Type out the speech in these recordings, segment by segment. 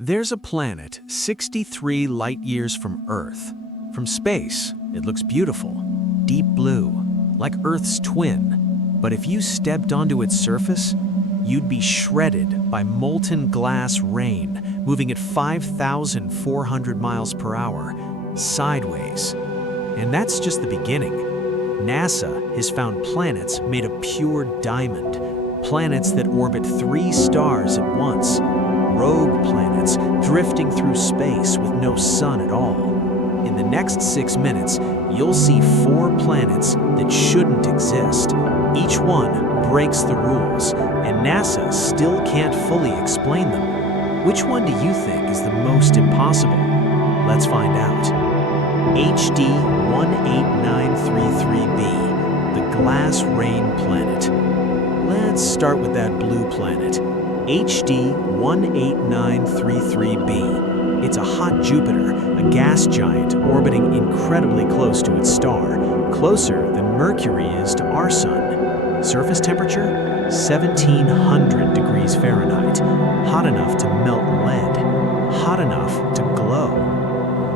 There's a planet 63 light-years from Earth. From space, it looks beautiful, deep blue, like Earth's twin. But if you stepped onto its surface, you'd be shredded by molten glass rain, moving at 5,400 miles per hour, sideways. And that's just the beginning. NASA has found planets made of pure diamond, planets that orbit 3 stars at once, rogue planets drifting through space with no sun at all. In the next 6 minutes, you'll see 4 planets that shouldn't exist. Each one breaks the rules, and NASA still can't fully explain them. Which one do you think is the most impossible? Let's find out. HD 18933b, the glass rain planet. Let's start with that blue planet, HD 18933b. It's a hot Jupiter, a gas giant orbiting incredibly close to its star, closer than Mercury is to our sun. Surface temperature, 1700 degrees Fahrenheit, hot enough to melt lead, hot enough to glow.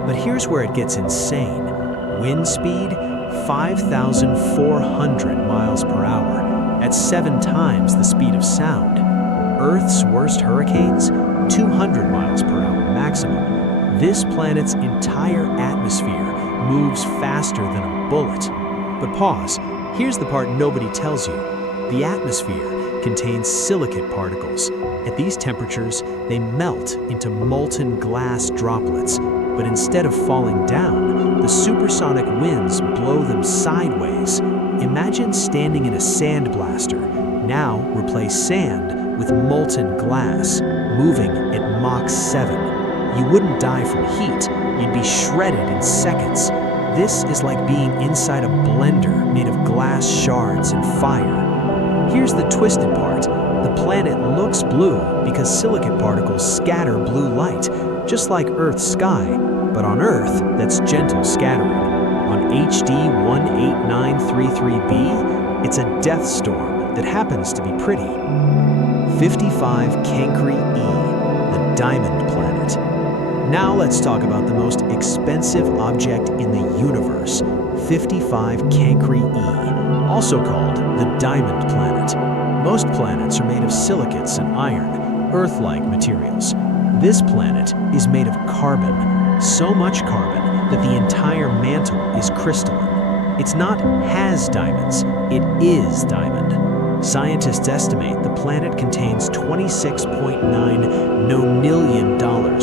But here's where it gets insane. Wind speed, 5,400 miles per hour, at 7 times the speed of sound. Earth's worst hurricanes, 200 miles per hour maximum. This planet's entire atmosphere moves faster than a bullet. But pause, here's the part nobody tells you. The atmosphere contains silicate particles. At these temperatures, they melt into molten glass droplets. But instead of falling down, the supersonic winds blow them sideways. Imagine standing in a sandblaster. Now replace sand with molten glass, moving at Mach 7. You wouldn't die from heat, you'd be shredded in seconds. This is like being inside a blender made of glass shards and fire. Here's the twisted part. The planet looks blue because silicate particles scatter blue light, just like Earth's sky. But on Earth, that's gentle scattering. On HD 18933b, it's a death storm that happens to be pretty. 55 Cancri E, the diamond planet. Now let's talk about the most expensive object in the universe, 55 Cancri E, also called the diamond planet. Most planets are made of silicates and iron, Earth-like materials. This planet is made of carbon, so much carbon that the entire mantle is crystalline. It's not has diamonds, it is diamond. Scientists estimate the planet contains $26.9 nonillion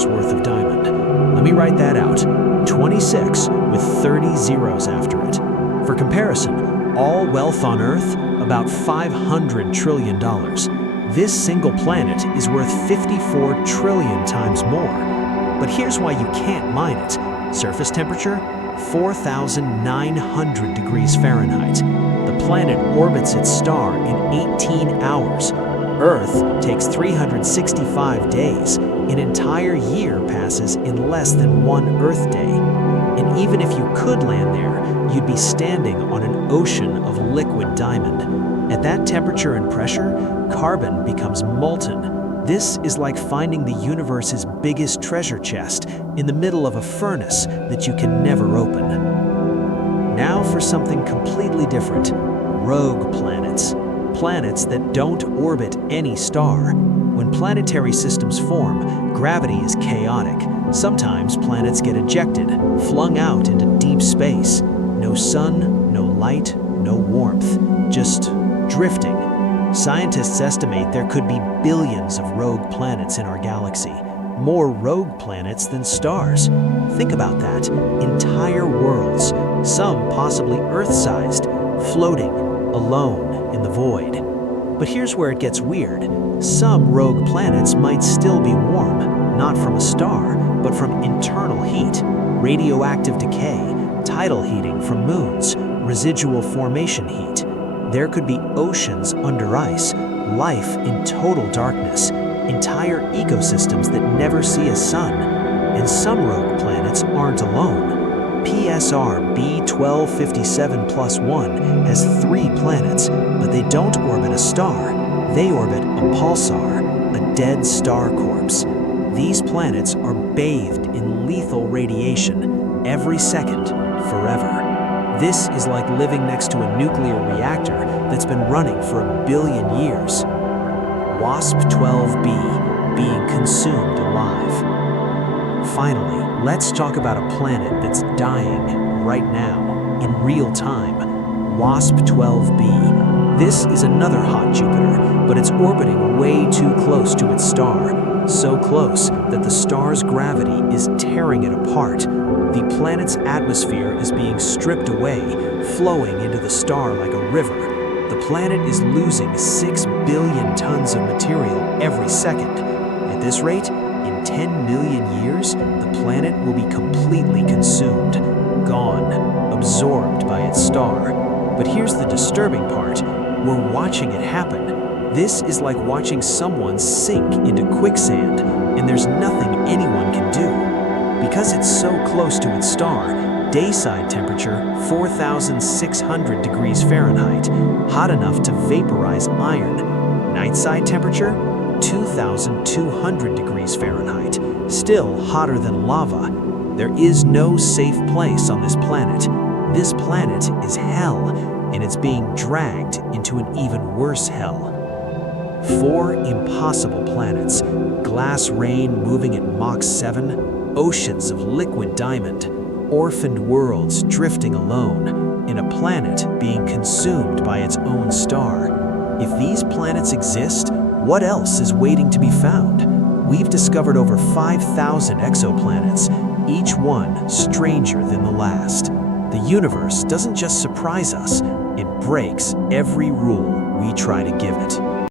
worth of diamond. Let me write that out, 26 with 30 zeros after it. For comparison, all wealth on Earth, about $500 trillion. This single planet is worth 54 trillion times more. But here's why you can't mine it. Surface temperature, 4,900 degrees Fahrenheit. The planet orbits its star in 18 hours. Earth takes 365 days. An entire year passes in less than 1 Earth day. And even if you could land there, you'd be standing on an ocean of liquid diamond. At that temperature and pressure, carbon becomes molten. This is like finding the universe's biggest treasure chest in the middle of a furnace that you can never open. Now for something completely different, rogue planets. Planets that don't orbit any star. When planetary systems form, gravity is chaotic. Sometimes planets get ejected, flung out into deep space. No sun, no light, no warmth, just drifting. Scientists estimate there could be billions of rogue planets in our galaxy. More rogue planets than stars. Think about that. Entire worlds, some possibly Earth-sized, floating, alone in the void. But here's where it gets weird. Some rogue planets might still be warm, not from a star, but from internal heat, radioactive decay, tidal heating from moons, residual formation heat. There could be oceans under ice, life in total darkness, entire ecosystems that never see a sun. And some rogue planets aren't alone. PSR B1257+1 has 3 planets, but they don't orbit a star. They orbit a pulsar, a dead star corpse. These planets are bathed in lethal radiation every second, forever. This is like living next to a nuclear reactor that's been running for 1 billion years. WASP-12b being consumed alive. Finally, let's talk about a planet that's dying right now, in real time. WASP-12b. This is another hot Jupiter, but it's orbiting way too close to its star. So close that the star's gravity is tearing it apart. The planet's atmosphere is being stripped away, flowing into the star like a river. The planet is losing 6 billion tons of material every second. At this rate, in 10 million years, the planet will be completely consumed, gone, absorbed by its star. But here's the disturbing part. We're watching it happen. This is like watching someone sink into quicksand, and there's nothing anyone can do. Because it's so close to its star, dayside temperature 4,600 degrees Fahrenheit, hot enough to vaporize iron. Nightside temperature 2,200 degrees Fahrenheit, still hotter than lava. There is no safe place on this planet. This planet is hell, and it's being dragged into an even worse hell. 4 impossible planets, glass rain moving at Mach 7, oceans of liquid diamond, orphaned worlds drifting alone, and a planet being consumed by its own star. If these planets exist, what else is waiting to be found? We've discovered over 5,000 exoplanets, each one stranger than the last. The universe doesn't just surprise us, it breaks every rule we try to give it.